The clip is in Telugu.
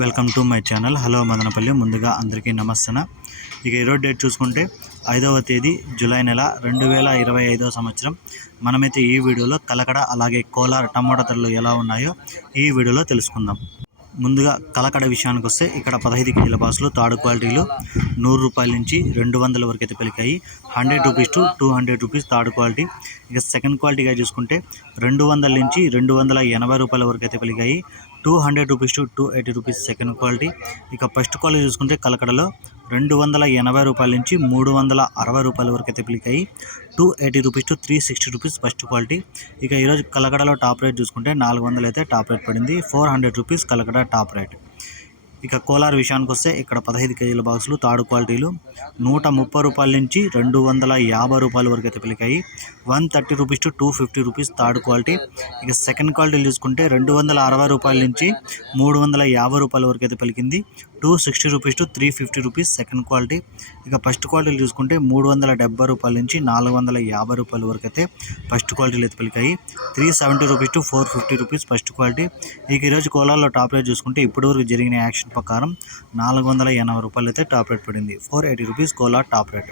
Welcome to my channel. Hello Madanapalle. ముందుగా అందరికీ నమస్తన. ఇక ఈరోజు డేట్ చూసుకుంటే ఐదవ తేదీ జూలై నెల రెండు వేల ఇరవై ఐదవ సంవత్సరం. మనమైతే ఈ వీడియోలో కలకడ అలాగే కోలార్ టమోటా ధరలు ఎలా ఉన్నాయో ఈ వీడియోలో తెలుసుకుందాం. ముందుగా కలకడ విషయానికి వస్తే ఇక్కడ పదహైదు కేజీల బాసులు తాడు క్వాలిటీలు నూరు రూపాయల నుంచి రెండు వందల వరకు అయితే పలికాయి hundred rupees to two hundred rupees third quality. ఇక సెకండ్ క్వాలిటీగా చూసుకుంటే రెండు వందల నుంచి రెండు వందల ఎనభై రూపాయల వరకు అయితే పలికాయి two hundred rupees to two eighty rupees second quality. ఇక ఫస్ట్ క్వాలిటీ చూసుకుంటే కలకడలో రెండు వందల ఎనభై రూపాయల నుంచి మూడు వందల అరవై రూపాయల వరకు అయితే పలికాయి. Two eighty rupees to three sixty rupees first quality. ఇక ఈరోజు కలకడలో టాప్ రేట్ చూసుకుంటే నాలుగు వందలు అయితే టాప్ రేట్ పడింది. Four hundred rupees Kalakada top rate. ఇక కోలార్ విషయానికి వస్తే ఇక్కడ పదహైదు కేజీల బాక్సులు తాడు క్వాలిటీలు. నూట ముప్పై రూపాయల నుంచి రెండు వందల యాభై రూపాయల వరకు అయితే పిలికాయి. One thirty rupees to two fifty rupees third quality. ఇక సెకండ్ క్వాలిటీ చూసుకుంటే రెండు వందల అరవై రూపాయల నుంచి మూడు వందల యాభై రూపాయల వరకు అయితే పలికింది. Two sixty rupees to three fifty rupees second quality. ఇక ఫస్ట్ క్వాలిటీలు చూసుకుంటే మూడు వందల డెబ్బై రూపాయల నుంచి నాలుగు వందల యాభై రూపాయల వరకు అయితే ఫస్ట్ క్వాలిటీలు అయితే పలికాయి. Three seventy rupees to four fifty rupees first quality. ఇక ఈరోజు కోలాల్లో టాప్ రేట్ చూసుకుంటే ఇప్పటివరకు జరిగిన యాక్షన్ ప్రకారం నాలుగు వందల ఎనభై రూపాయలు అయితే టాప్ రేట్ పడింది. Four eighty rupees Kolar top rate.